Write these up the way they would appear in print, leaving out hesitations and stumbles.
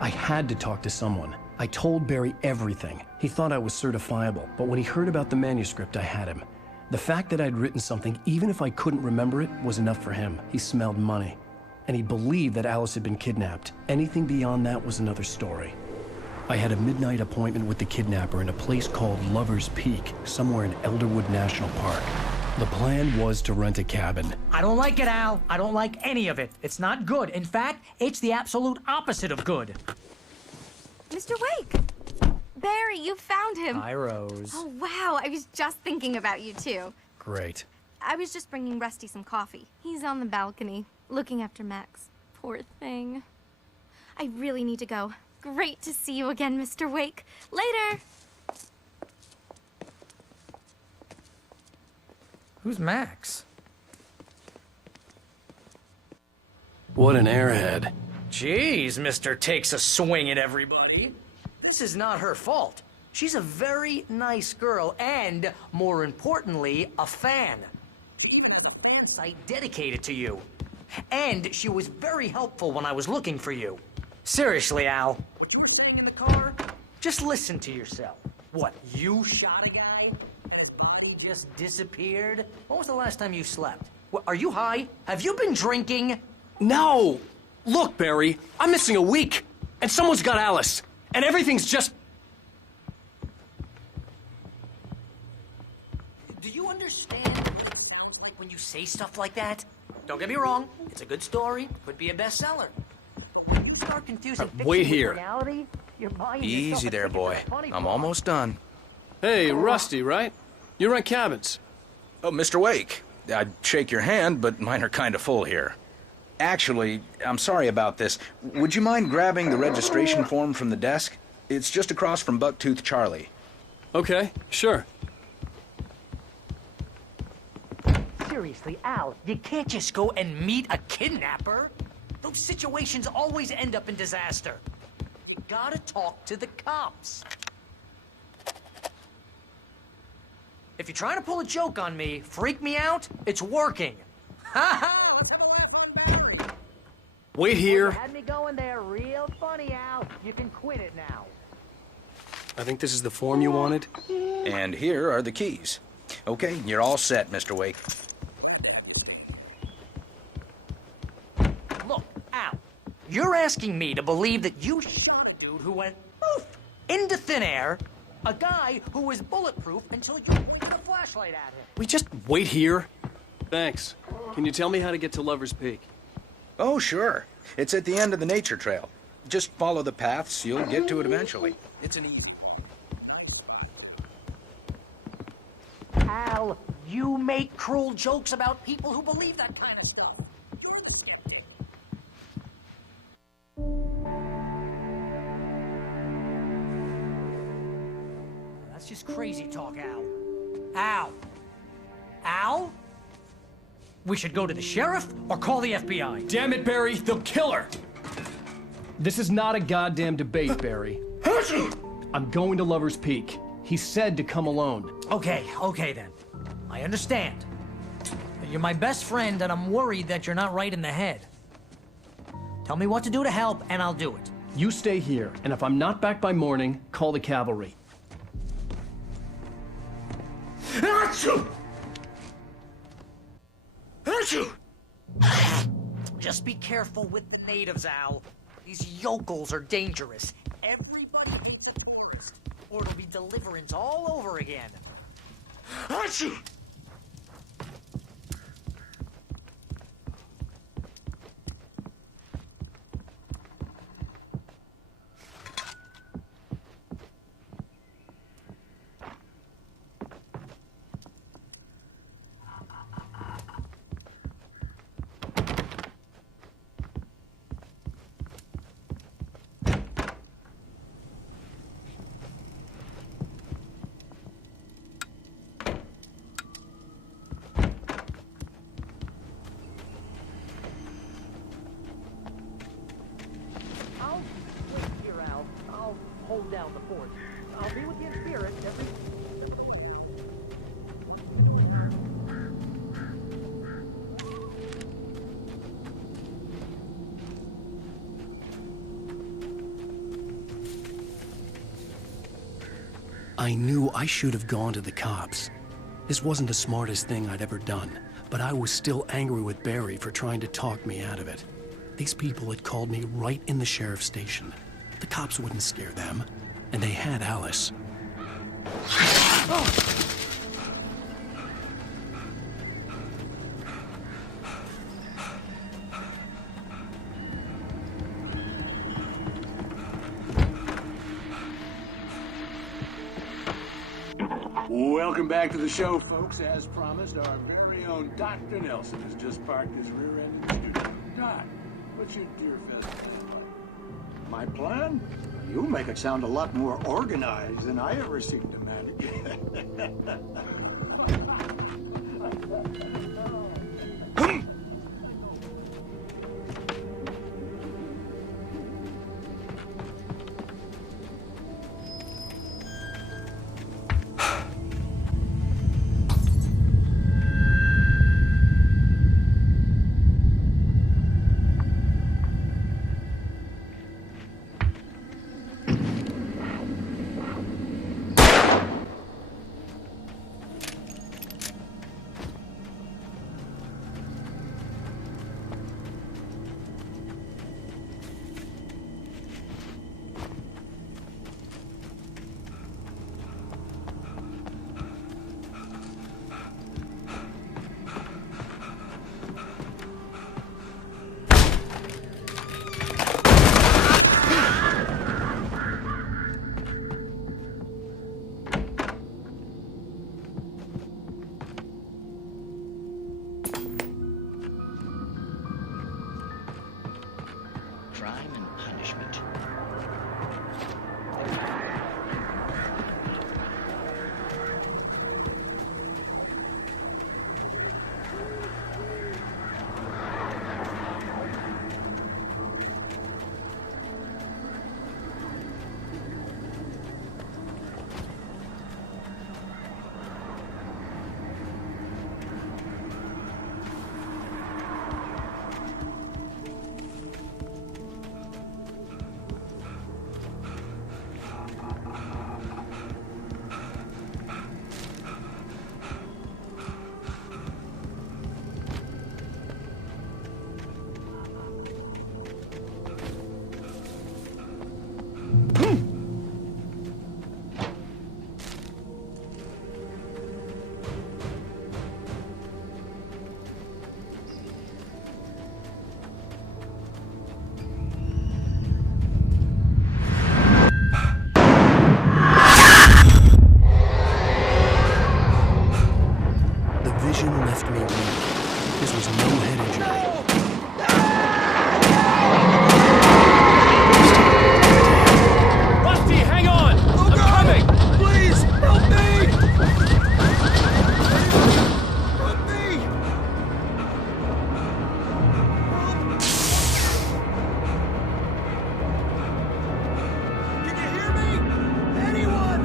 I had to talk to someone. I told Barry everything. He thought I was certifiable, but when he heard about the manuscript, I had him. The fact that I'd written something, even if I couldn't remember it, was enough for him. He smelled money. And he believed that Alice had been kidnapped. Anything beyond that was another story. I had a midnight appointment with the kidnapper in a place called Lover's Peak, somewhere in Elderwood National Park. The plan was to rent a cabin. I don't like it, Al. I don't like any of it. It's not good. In fact, it's the absolute opposite of good. Mr. Wake! Barry, you found him. Hi, Rose. Oh, wow. I was just thinking about you, too. Great. I was just bringing Rusty some coffee. He's on the balcony, looking after Max. Poor thing. I really need to go. Great to see you again, Mr. Wake. Later! Who's Max? What an airhead. Jeez, Mr. Takes a swing at everybody. This is not her fault. She's a very nice girl and, more importantly, a fan. She has a fan site dedicated to you. And she was very helpful when I was looking for you. Seriously, Al, what you were saying in the car, just listen to yourself. What, you shot a guy and it probably just disappeared? When was the last time you slept? What, are you high? Have you been drinking? No! Look, Barry, I'm missing a week, and someone's got Alice, and everything's just... Do you understand what it sounds like when you say stuff like that? Don't get me wrong, it's a good story, could be a bestseller. But when you start confusing fiction wait with here. reality, you're buying Easy yourself a there, ticket boy. to the funny I'm farm. almost done. Hey, Rusty, right? You rent cabins. Oh, Mr. Wake, I'd shake your hand, but mine are kind of full here. Actually, I'm sorry about this. Would you mind grabbing the registration form from the desk? It's just across from Bucktooth Charlie. Okay, sure. Seriously, Al, you can't just go and meet a kidnapper. Those situations always end up in disaster. You gotta talk to the cops. If you're trying to pull a joke on me, freak me out, it's working. Ha ha! Let's have a laugh on Barry. Wait here. Had me going there real funny, Al. You can quit it now. I think this is the form you wanted. And here are the keys. Okay, you're all set, Mr. Wake. Look, Al, you're asking me to believe that you shot a dude who went poof into thin air, a guy who was bulletproof until you pointed a flashlight at him. We just wait here. Thanks. Can you tell me how to get to Lover's Peak? Oh, sure. It's at the end of the nature trail. Just follow the paths, you'll get to it eventually. It's an easy... Al, you make cruel jokes about people who believe that kind of stuff. You're the skeptic. That's just crazy talk, Al. Al. Al? We should go to the sheriff or call the FBI. Damn it, Barry, they'll kill her! This is not a goddamn debate, Barry. I'm going to Lover's Peak. He said to come alone. Okay then. I understand. You're my best friend, and I'm worried that you're not right in the head. Tell me what to do to help, and I'll do it. You stay here, and if I'm not back by morning, call the cavalry. Achoo! Achoo! Just be careful with the natives, Al. These yokels are dangerous. Everybody hates a tourist, or it'll be deliverance all over again. Achoo! I'll wait here, Al. I'll hold down the fort. I'll be with you in spirit every... I knew I should have gone to the cops. This wasn't the smartest thing I'd ever done, but I was still angry with Barry for trying to talk me out of it. These people had called me right in the sheriff's station. The cops wouldn't scare them, and they had Alice. Welcome back to the show, folks. As promised, our very own Dr. Nelson has just parked his rear end in the studio. Doc, what's your Deer Fest plan like? My plan? You make it sound a lot more organized than I ever seem to manage. Crime and punishment. Vision left me weak. This was no head injury. Rusty, hang on! I'm coming! Please, help me! Help me! Can you hear me? Anyone!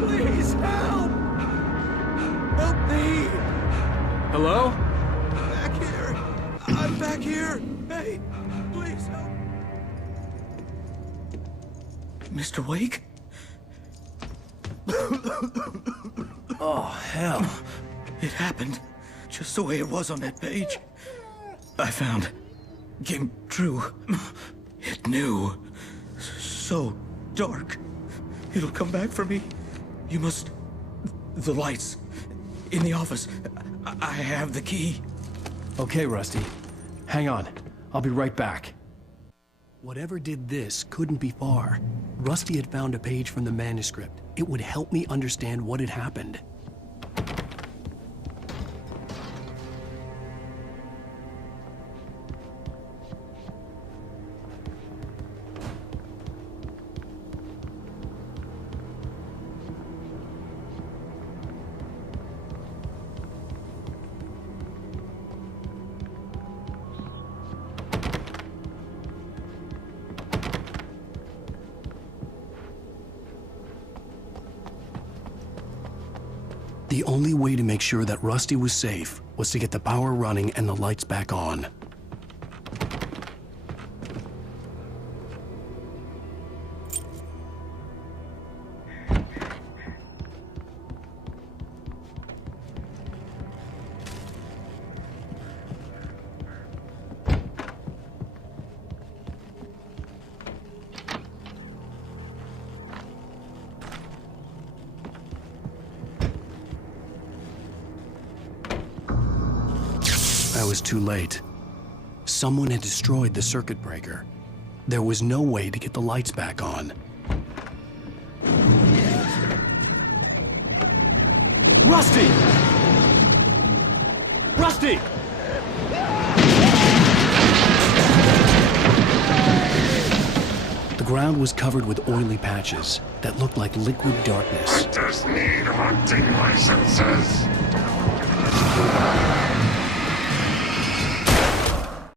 Please, help! Help me! Hello? Back here! I'm back here! Hey, please help! Mr. Wake? Oh, hell. It happened just the way it was on that page. I found. Came true. It knew. So dark. It'll come back for me. You must. The lights. In the office. I have the key. Okay, Rusty. Hang on. I'll be right back. Whatever did this couldn't be far. Rusty had found a page from the manuscript. It would help me understand what had happened. The only way to make sure that Rusty was safe was to get the power running and the lights back on. I was too late. Someone had destroyed the circuit breaker. There was no way to get the lights back on. Rusty! Rusty! The ground was covered with oily patches that looked like liquid darkness. I just need hunting licenses.